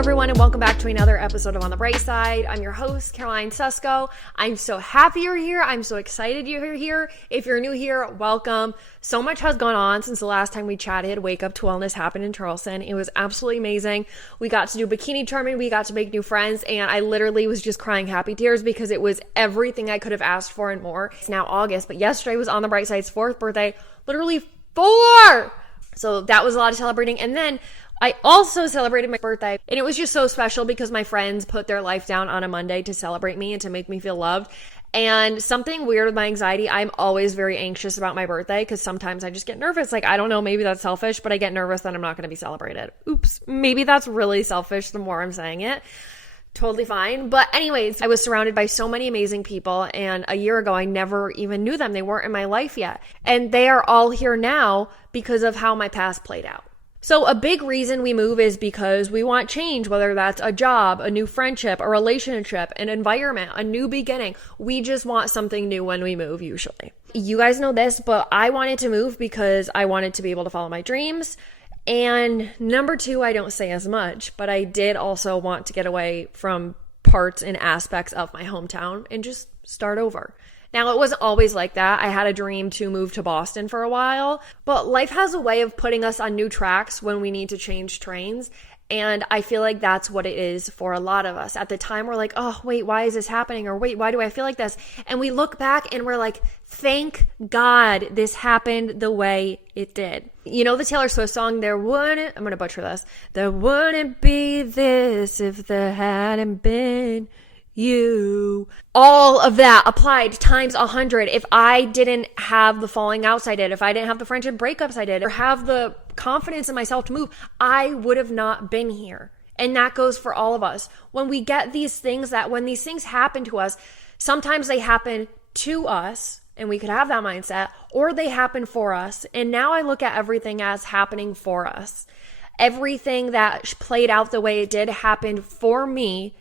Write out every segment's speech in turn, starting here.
everyone, and welcome back to another episode of On the Bright Side. I'm your host, Caroline Susko. I'm so happy you're here. I'm so excited you're here. If you're new here, welcome. So much has gone on since the last time we chatted. Wake Up to Wellness happened in Charleston. It was absolutely amazing. We got to do bikini charming. We got to make new friends, and I literally was just crying happy tears because it was everything I could have asked for and more. It's now August, but yesterday was On the Bright Side's 4th birthday. Literally 4! So that was a lot of celebrating. And then I also celebrated my birthday, and it was just so special because my friends put their life down on a Monday to celebrate me and to make me feel loved. And something weird with my anxiety, I'm always very anxious about my birthday because sometimes I just get nervous. Like, I don't know, maybe that's selfish, but I get nervous that I'm not going to be celebrated. Oops, maybe that's really selfish the more I'm saying it. Totally fine. But anyways, I was surrounded by so many amazing people, and a year ago I never even knew them. They weren't in my life yet. And they are all here now because of how my past played out. So a big reason we move is because we want change, whether that's a job, a new friendship, a relationship, an environment, a new beginning. We just want something new when we move, usually. You guys know this, but I wanted to move because I wanted to be able to follow my dreams. And number two, I don't say as much, but I did also want to get away from parts and aspects of my hometown and just start over. Now, it wasn't always like that. I had a dream to move to Boston for a while, but life has a way of putting us on new tracks when we need to change trains. And I feel like that's what it is for a lot of us. At the time, we're like, oh, wait, why is this happening? Or wait, why do I feel like this? And we look back and we're like, thank God this happened the way it did. You know the Taylor Swift song, I'm going to butcher this. There wouldn't be this if there hadn't been you. All of that applied times 100. If I didn't have the falling outs I did, if I didn't have the friendship breakups I did, or have the confidence in myself to move, I would have not been here. And that goes for all of us. When we get these things, when these things happen to us, sometimes they happen to us, and we could have that mindset, or they happen for us. And now I look at everything as happening for us. Everything that played out the way it did happened for me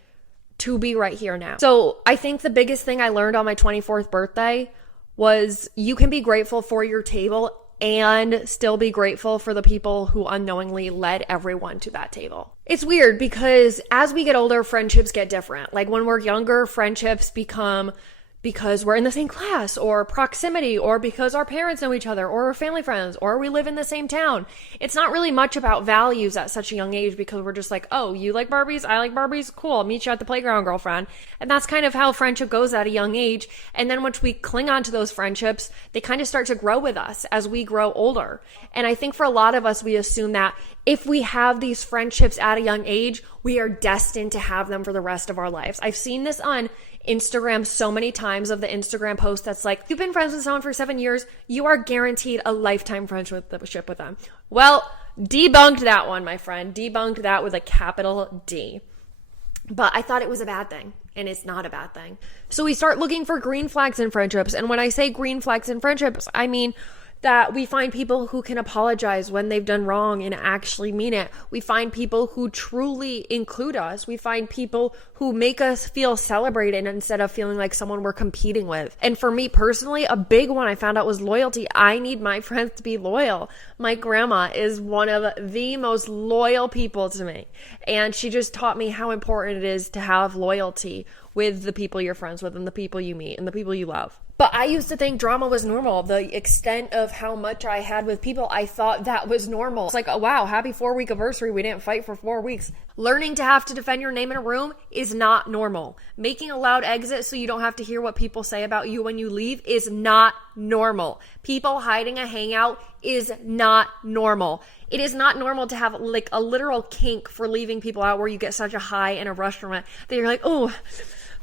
to be right here now. So I think the biggest thing I learned on my 24th birthday was you can be grateful for your table and still be grateful for the people who unknowingly led everyone to that table. It's weird because as we get older, friendships get different. Like when we're younger, friendships become because we're in the same class or proximity or because our parents know each other or we're family friends or we live in the same town. It's not really much about values at such a young age because we're just like, oh, you like Barbies? I like Barbies? Cool. I'll meet you at the playground, girlfriend. And that's kind of how friendship goes at a young age. And then once we cling on to those friendships, they kind of start to grow with us as we grow older. And I think for a lot of us, we assume that if we have these friendships at a young age, we are destined to have them for the rest of our lives. I've seen this on Instagram so many times of the Instagram post that's like, you've been friends with someone for 7 years, you are guaranteed a lifetime friendship with them. Well, debunked that one, my friend. Debunked that with a capital D. But I thought it was a bad thing, and it's not a bad thing. So we start looking for green flags in friendships. And when I say green flags in friendships, I mean that we find people who can apologize when they've done wrong and actually mean it. We find people who truly include us. We find people who make us feel celebrated instead of feeling like someone we're competing with. And for me personally, a big one I found out was loyalty. I need my friends to be loyal. My grandma is one of the most loyal people to me. And she just taught me how important it is to have loyalty with the people you're friends with and the people you meet and the people you love. But I used to think drama was normal. The extent of how much I had with people, I thought that was normal. It's like, oh, wow, happy 4-week anniversary. We didn't fight for 4 weeks. Learning to have to defend your name in a room is not normal. Making a loud exit so you don't have to hear what people say about you when you leave is not normal. People hiding a hangout is not normal. It is not normal to have like a literal kink for leaving people out where you get such a high and a rush from it that you're like, oh,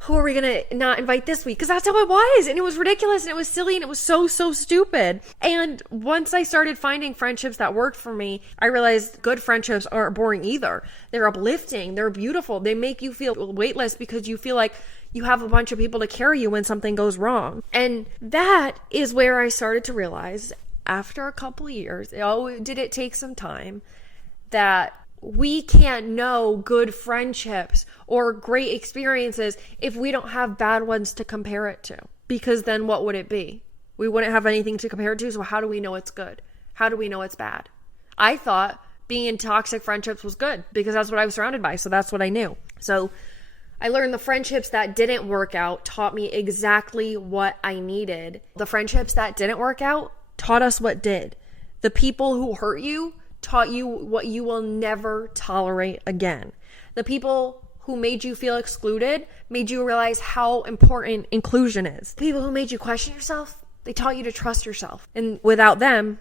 who are we going to not invite this week? Because that's how it was. And it was ridiculous and it was silly and it was so stupid. And once I started finding friendships that worked for me, I realized good friendships aren't boring either. They're uplifting. They're beautiful. They make you feel weightless because you feel like you have a bunch of people to carry you when something goes wrong. And that is where I started to realize after a couple of years, did it take some time, that we can't know good friendships or great experiences if we don't have bad ones to compare it to. Because then what would it be? We wouldn't have anything to compare it to, so how do we know it's good? How do we know it's bad? I thought being in toxic friendships was good because that's what I was surrounded by. So that's what I knew. So I learned the friendships that didn't work out taught me exactly what I needed. The friendships that didn't work out taught us what did. The people who hurt you taught you what you will never tolerate again. The people who made you feel excluded made you realize how important inclusion is. People who made you question yourself, they taught you to trust yourself. And without them,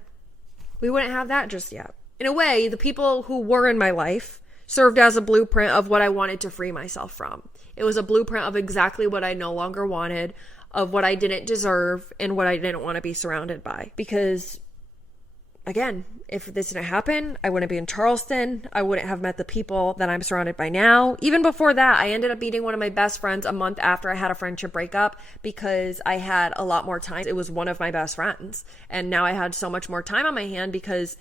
we wouldn't have that just yet. In a way, the people who were in my life served as a blueprint of what I wanted to free myself from. It was a blueprint of exactly what I no longer wanted, of what I didn't deserve, and what I didn't want to be surrounded by. Because, again, if this didn't happen, I wouldn't be in Charleston. I wouldn't have met the people that I'm surrounded by now. Even before that, I ended up meeting one of my best friends a month after I had a friendship breakup because I had a lot more time. It was one of my best friends. And now I had so much more time on my hand because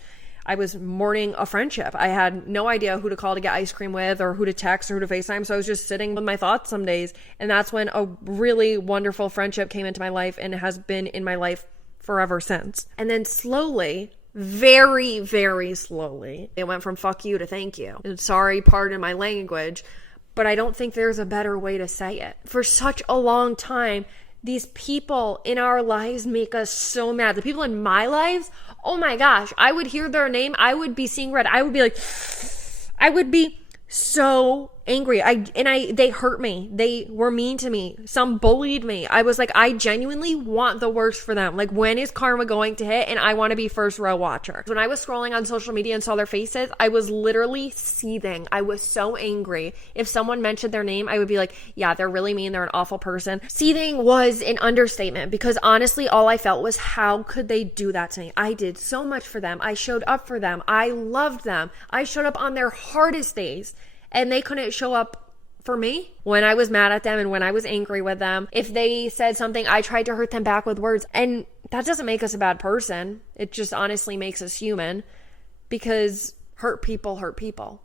I was mourning a friendship. I had no idea who to call to get ice cream with or who to text or who to FaceTime. So I was just sitting with my thoughts some days. And that's when a really wonderful friendship came into my life and has been in my life forever since. And then slowly, very, very slowly, it went from fuck you to thank you. And sorry, pardon my language, but I don't think there's a better way to say it. For such a long time, these people in our lives make us so mad. The people in my lives, oh my gosh, I would hear their name. I would be seeing red. I would be like, I would be so angry. They hurt me. They were mean to me. Some bullied me. I was like, I genuinely want the worst for them. Like, when is karma going to hit? And I want to be first row watcher. When I was scrolling on social media and saw their faces, I was literally seething. I was so angry. If someone mentioned their name, I would be like, yeah, they're really mean. They're an awful person. Seething was an understatement because honestly, all I felt was, how could they do that to me? I did so much for them. I showed up for them. I loved them. I showed up on their hardest days. And they couldn't show up for me when I was mad at them and when I was angry with them. If they said something, I tried to hurt them back with words. And that doesn't make us a bad person. It just honestly makes us human because hurt people hurt people.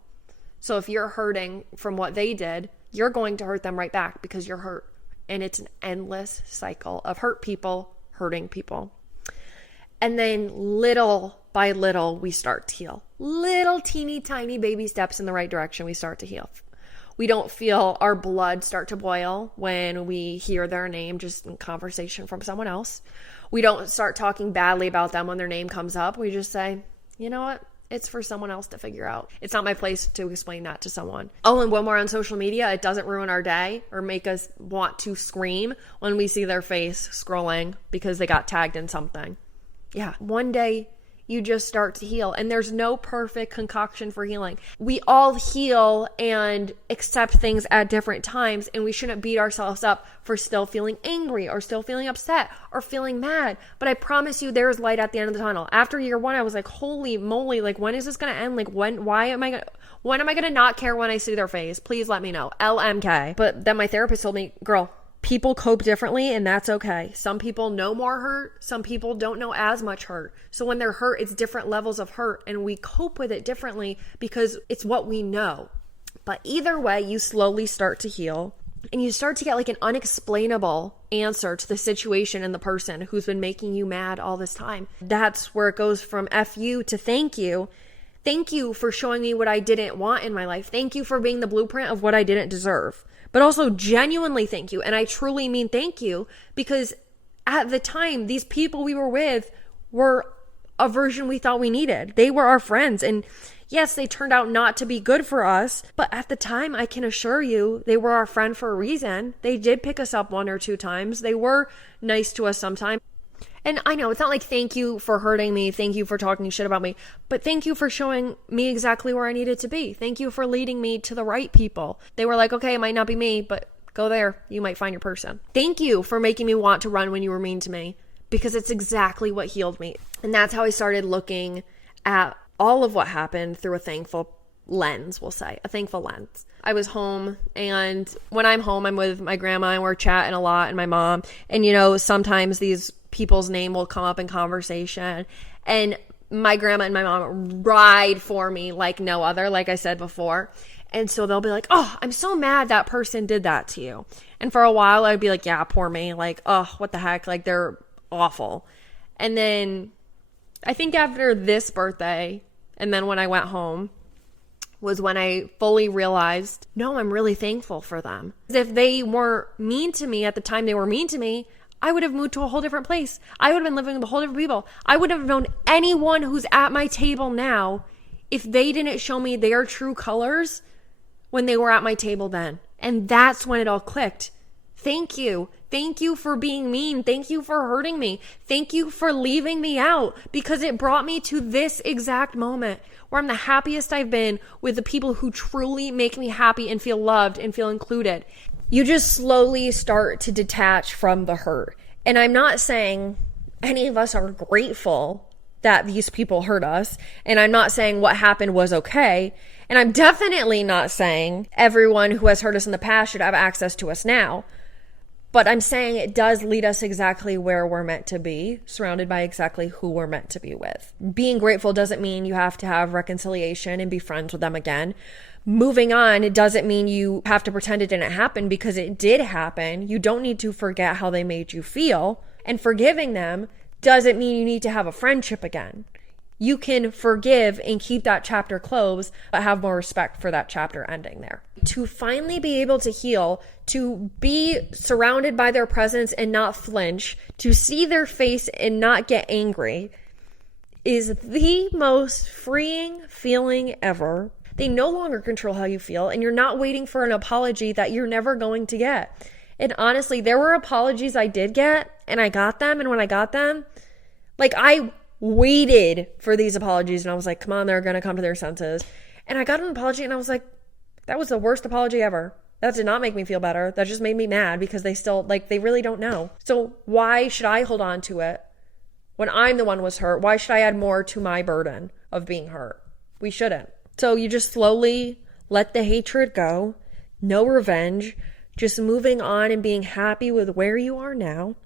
So if you're hurting from what they did, you're going to hurt them right back because you're hurt. And it's an endless cycle of hurt people hurting people. And then little by little, we start to heal. Little teeny tiny baby steps in the right direction, we start to heal. We don't feel our blood start to boil when we hear their name just in conversation from someone else. We don't start talking badly about them when their name comes up. We just say, you know what? It's for someone else to figure out. It's not my place to explain that to someone. Oh, and when we're on social media, it doesn't ruin our day or make us want to scream when we see their face scrolling because they got tagged in something. Yeah, one day you just start to heal, and there's no perfect concoction for healing. We all heal and accept things at different times, and we shouldn't beat ourselves up for still feeling angry or still feeling upset or feeling mad. But I promise you, there's light at the end of the tunnel. After year one, I was like, holy moly, like, when is this going to end? Like, when am I going to not care when I see their face? Please let me know. LMK. But then my therapist told me, girl, people cope differently, and that's okay. Some people know more hurt. Some people don't know as much hurt. So when they're hurt, it's different levels of hurt, and we cope with it differently because it's what we know. But either way, you slowly start to heal, and you start to get like an unexplainable answer to the situation and the person who's been making you mad all this time. That's where it goes from F you to thank you. Thank you for showing me what I didn't want in my life. Thank you for being the blueprint of what I didn't deserve. But also genuinely thank you. And I truly mean thank you because at the time, these people we were with were a version we thought we needed. They were our friends. And yes, they turned out not to be good for us. But at the time, I can assure you, they were our friend for a reason. They did pick us up 1 or 2 times. They were nice to us sometimes. And I know it's not like thank you for hurting me, thank you for talking shit about me, but thank you for showing me exactly where I needed to be. Thank you for leading me to the right people. They were like, okay, it might not be me, but go there. You might find your person. Thank you for making me want to run when you were mean to me because it's exactly what healed me. And that's how I started looking at all of what happened through a thankful lens, we'll say, a thankful lens. I was home, and when I'm home, I'm with my grandma and we're chatting a lot and my mom. And, you know, sometimes these people's name will come up in conversation, and my grandma and my mom ride for me like no other, like I said before. And so they'll be like, oh, I'm so mad that person did that to you. And for a while I'd be like, yeah, poor me. Like, oh, what the heck? Like, they're awful. And then I think after this birthday And then when I went home was when I fully realized, no, I'm really thankful for them. If they weren't mean to me at the time they were mean to me, I would have moved to a whole different place. I would have been living with a whole different people. I would have known anyone who's at my table now if they didn't show me their true colors when they were at my table then. And that's when it all clicked. Thank you. Thank you for being mean. Thank you for hurting me. Thank you for leaving me out, because it brought me to this exact moment where I'm the happiest I've been with the people who truly make me happy and feel loved and feel included. You just slowly start to detach from the hurt. And I'm not saying any of us are grateful that these people hurt us. And I'm not saying what happened was okay. And I'm definitely not saying everyone who has hurt us in the past should have access to us now. But I'm saying it does lead us exactly where we're meant to be, surrounded by exactly who we're meant to be with. Being grateful doesn't mean you have to have reconciliation and be friends with them again. Moving on, it doesn't mean you have to pretend it didn't happen, because it did happen. You don't need to forget how they made you feel. And forgiving them doesn't mean you need to have a friendship again. You can forgive and keep that chapter closed, but have more respect for that chapter ending there. To finally be able to heal, to be surrounded by their presence and not flinch, to see their face and not get angry, is the most freeing feeling ever. They no longer control how you feel, and you're not waiting for an apology that you're never going to get. And honestly, there were apologies I did get, and I got them, and when I got them, I waited for these apologies, and I was like, come on, they're going to come to their senses. And I got an apology, and I was like, that was the worst apology ever. That did not make me feel better. That just made me mad, because they still, they really don't know. So why should I hold on to it when I'm the one who was hurt? Why should I add more to my burden of being hurt? We shouldn't. So you just slowly let the hatred go. No revenge. Just moving on and being happy with where you are now.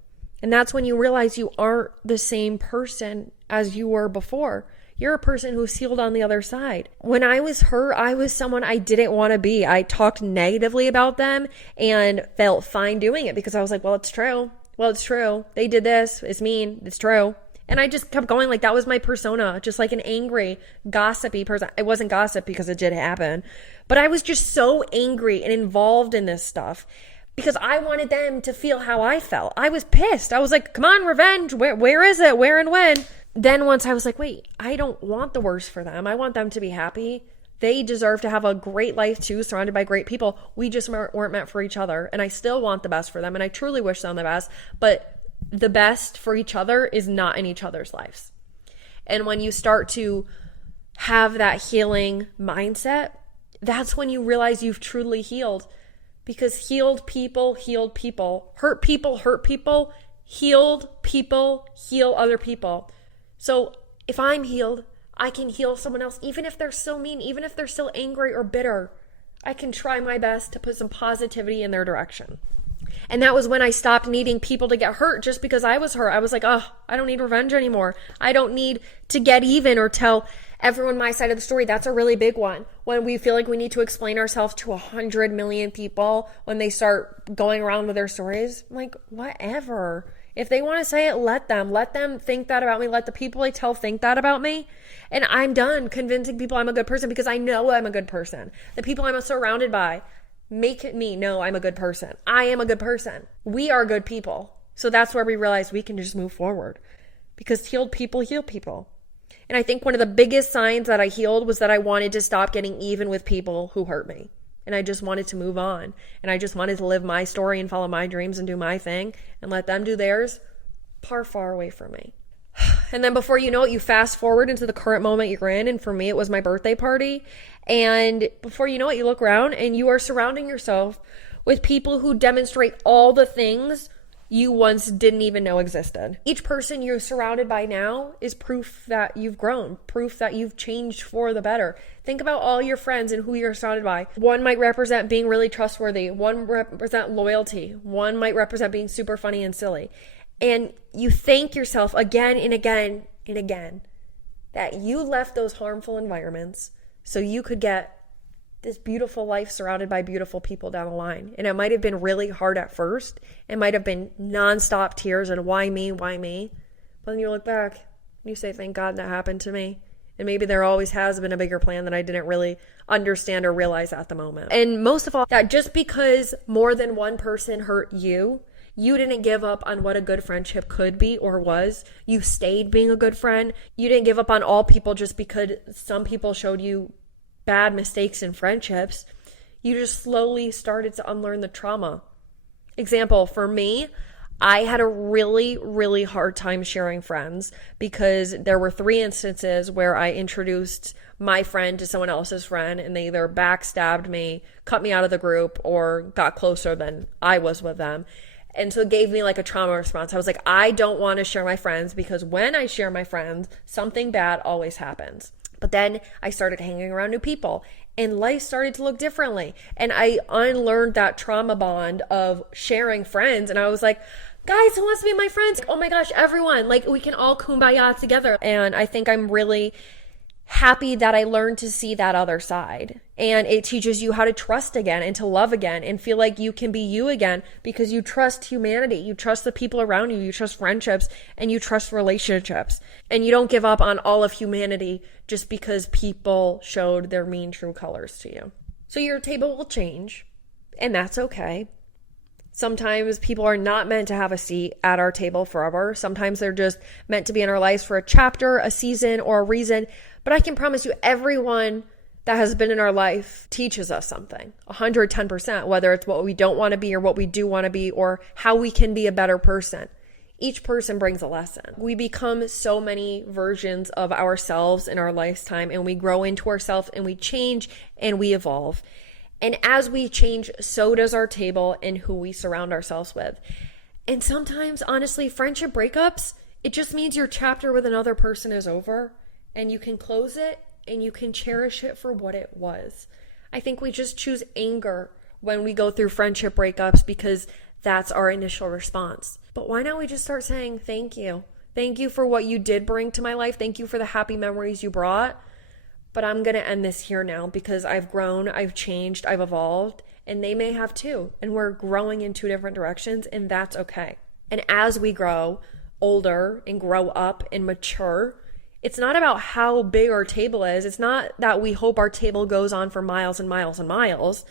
And that's when you realize you aren't the same person as you were before. You're a person who's healed on the other side. When I was hurt, I was someone I didn't want to be. I talked negatively about them and felt fine doing it, because I was like, well, it's true. Well, it's true. They did this. It's mean. It's true. And I just kept going. That was my persona, just like an angry, gossipy person. It wasn't gossip because it did happen, but I was just so angry and involved in this stuff because I wanted them to feel how I felt. I was pissed. I was like, come on, revenge. Where is it? Where and when? Then once I was like, wait, I don't want the worst for them. I want them to be happy. They deserve to have a great life too, surrounded by great people. We just weren't meant for each other. And I still want the best for them. And I truly wish them the best. But the best for each other is not in each other's lives. And when you start to have that healing mindset, that's when you realize you've truly healed. Because healed people, hurt people, healed people, heal other people. So if I'm healed, I can heal someone else, even if they're still mean, even if they're still angry or bitter. I can try my best to put some positivity in their direction. And that was when I stopped needing people to get hurt just because I was hurt. I was like, oh, I don't need revenge anymore. I don't need to get even or tell everyone my side of the story. That's a really big one. When we feel like we need to explain ourselves to 100 million people when they start going around with their stories, I'm like, whatever. If they want to say it, let them think that about me. Let the people I tell think that about me. And I'm done convincing people I'm a good person, because I know I'm a good person. The people I'm surrounded by make me know I'm a good person. I am a good person. We are good people. So that's where we realize we can just move forward, because healed people heal people. And I think one of the biggest signs that I healed was that I wanted to stop getting even with people who hurt me. And I just wanted to move on. And I just wanted to live my story and follow my dreams and do my thing and let them do theirs far away from me. And then before you know it, you fast forward into the current moment you're in. And for me, it was my birthday party. And before you know it, you look around and you are surrounding yourself with people who demonstrate all the things you once didn't even know existed. Each person you're surrounded by now is proof that you've grown, proof that you've changed for the better. Think about all your friends and who you're surrounded by. One might represent being really trustworthy. One represent loyalty. One might represent being super funny and silly. And you thank yourself again and again and again that you left those harmful environments so you could get this beautiful life surrounded by beautiful people down the line. And it might have been really hard at first. It might have been nonstop tears and why me? But then you look back and you say, thank God that happened to me. And maybe there always has been a bigger plan that I didn't really understand or realize at the moment. And most of all, that just because more than one person hurt you, you didn't give up on what a good friendship could be or was. You stayed being a good friend. You didn't give up on all people just because some people showed you bad mistakes in friendships. You just slowly started to unlearn the trauma. Example, for me, I had a really, really hard time sharing friends because there were 3 instances where I introduced my friend to someone else's friend and they either backstabbed me, cut me out of the group, or got closer than I was with them. And so it gave me like a trauma response. I was like, I don't want to share my friends because when I share my friends, something bad always happens. But then I started hanging around new people and life started to look differently. And I unlearned that trauma bond of sharing friends. And I was like, guys, who wants to be my friends? Oh my gosh, everyone. Like, we can all kumbaya together. And I think I'm really happy that I learned to see that other side. And it teaches you how to trust again and to love again and feel like you can be you again because you trust humanity. You trust the people around you. You trust friendships and you trust relationships. And you don't give up on all of humanity just because people showed their mean true colors to you. So your table will change, and that's okay. Sometimes people are not meant to have a seat at our table forever. Sometimes they're just meant to be in our lives for a chapter, a season, or a reason. But I can promise you, everyone that has been in our life teaches us something, 110%, whether it's what we don't want to be or what we do want to be or how we can be a better person. Each person brings a lesson. We become so many versions of ourselves in our lifetime, and we grow into ourselves and we change and we evolve. And as we change, so does our table and who we surround ourselves with. And sometimes, honestly, friendship breakups, it just means your chapter with another person is over and you can close it and you can cherish it for what it was. I think we just choose anger when we go through friendship breakups because that's our initial response. But why not we just start saying thank you? Thank you for what you did bring to my life. Thank you for the happy memories you brought. But I'm going to end this here now because I've grown, I've changed, I've evolved, and they may have too. And we're growing in 2 different directions, and that's okay. And as we grow older and grow up and mature, it's not about how big our table is. It's not that we hope our table goes on for miles and miles and miles.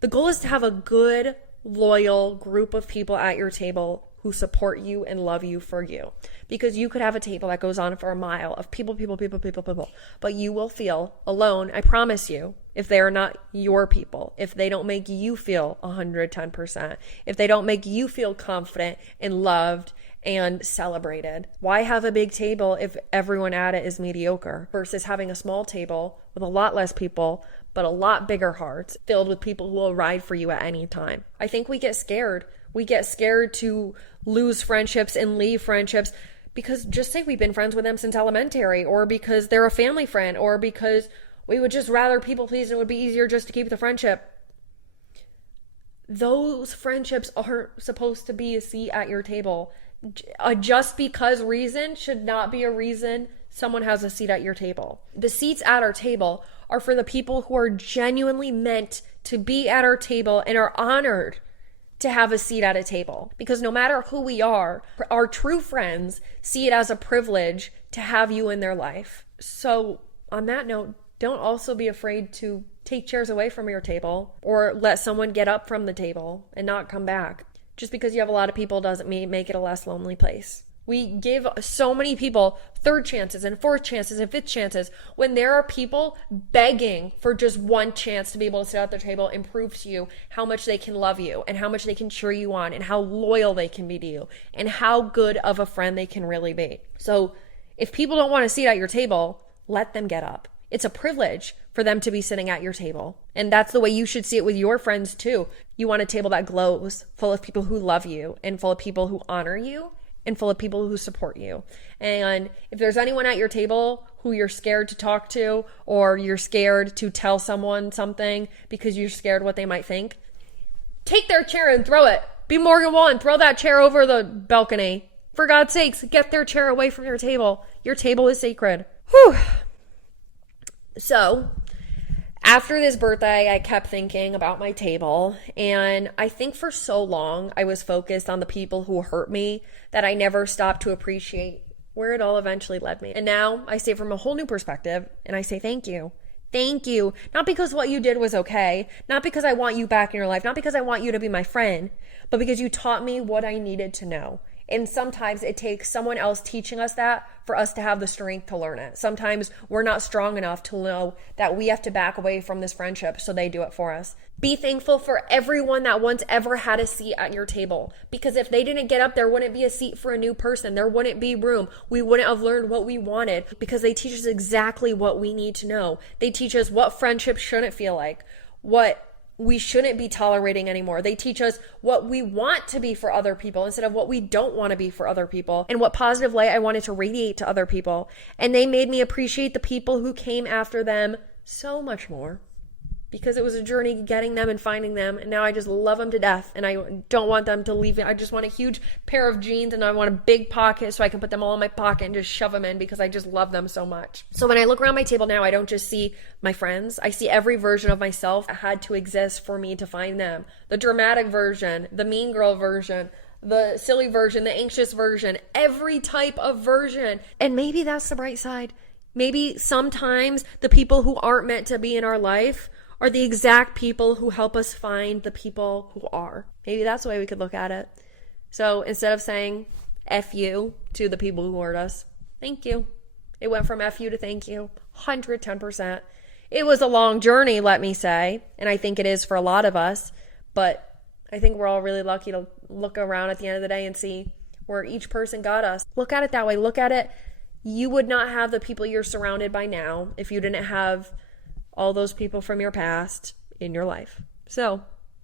The goal is to have a good, loyal group of people at your table who support you and love you for you. Because you could have a table that goes on for a mile of people, but you will feel alone, I promise you, if they are not your people, if they don't make you feel 110%, if they don't make you feel confident and loved and celebrated. Why have a big table if everyone at it is mediocre versus having a small table with a lot less people, but a lot bigger hearts filled with people who will ride for you at any time? I think we get scared. We get scared to lose friendships and leave friendships because just say we've been friends with them since elementary, or because they're a family friend, or because we would just rather people please and it would be easier just to keep the friendship. Those friendships aren't supposed to be a seat at your table. A just because reason should not be a reason someone has a seat at your table. The seats at our table are for the people who are genuinely meant to be at our table and are honored to have a seat at a table. Because no matter who we are, our true friends see it as a privilege to have you in their life. So on that note, don't also be afraid to take chairs away from your table or let someone get up from the table and not come back. Just because you have a lot of people doesn't make it a less lonely place. We give so many people 3rd chances and 4th chances and 5th chances when there are people begging for just one chance to be able to sit at their table and prove to you how much they can love you and how much they can cheer you on and how loyal they can be to you and how good of a friend they can really be. So if people don't want to sit at your table, let them get up. It's a privilege for them to be sitting at your table. And that's the way you should see it with your friends too. You want a table that glows, full of people who love you and full of people who honor you and full of people who support you. And if there's anyone at your table who you're scared to talk to, or you're scared to tell someone something because you're scared what they might think, take their chair and throw it. Be Morgan Wallen, throw that chair over the balcony. For God's sakes, get their chair away from your table. Your table is sacred. Whew. So, after this birthday, I kept thinking about my table, and I think for so long I was focused on the people who hurt me that I never stopped to appreciate where it all eventually led me. And now I see it from a whole new perspective, and I say thank you. Thank you. Not because what you did was okay, not because I want you back in your life, not because I want you to be my friend, but because you taught me what I needed to know. And sometimes it takes someone else teaching us that for us to have the strength to learn it. Sometimes we're not strong enough to know that we have to back away from this friendship, so they do it for us. Be thankful for everyone that once ever had a seat at your table. Because if they didn't get up, there wouldn't be a seat for a new person. There wouldn't be room. We wouldn't have learned what we wanted, because they teach us exactly what we need to know. They teach us what friendship shouldn't feel like, what we shouldn't be tolerating anymore. They teach us what we want to be for other people instead of what we don't want to be for other people, and what positive light I wanted to radiate to other people. And they made me appreciate the people who came after them so much more, because it was a journey getting them and finding them. And now I just love them to death, and I don't want them to leave. I just want a huge pair of jeans, and I want a big pocket so I can put them all in my pocket and just shove them in, because I just love them so much. So when I look around my table now, I don't just see my friends. I see every version of myself that had to exist for me to find them. The dramatic version, the mean girl version, the silly version, the anxious version, every type of version. And maybe that's the bright side. Maybe sometimes the people who aren't meant to be in our life are the exact people who help us find the people who are. Maybe that's the way we could look at it. So instead of saying F you to the people who hurt us, thank you. It went from F you to thank you, 110%. It was a long journey, let me say, and I think it is for a lot of us, but I think we're all really lucky to look around at the end of the day and see where each person got us. Look at it that way. Look at it. You would not have the people you're surrounded by now if you didn't have all those people from your past in your life. So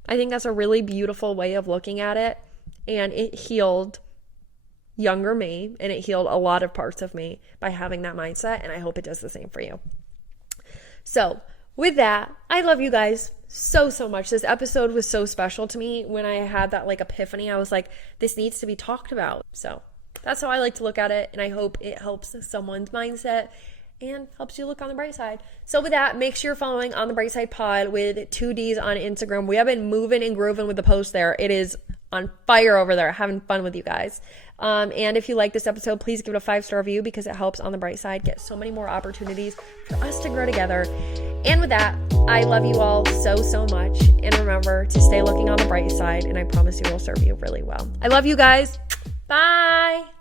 I think that's a really beautiful way of looking at it. And it healed younger me, and it healed a lot of parts of me by having that mindset. And I hope it does the same for you. So with that, I love you guys so much. This episode was so special to me. When I had that epiphany, I was like, this needs to be talked about. So that's how I like to look at it. And I hope it helps someone's mindset and helps you look on the bright side. So with that, make sure you're following On the Bright Side Pod with 2 Ds on Instagram. We have been moving and grooving with the post there. It is on fire over there, having fun with you guys. And if you like this episode, please give it a 5-star review, because it helps On the Bright Side get so many more opportunities for us to grow together. And with that, I love you all so much. And remember to stay looking on the bright side, and I promise you will serve you really well. I love you guys. Bye.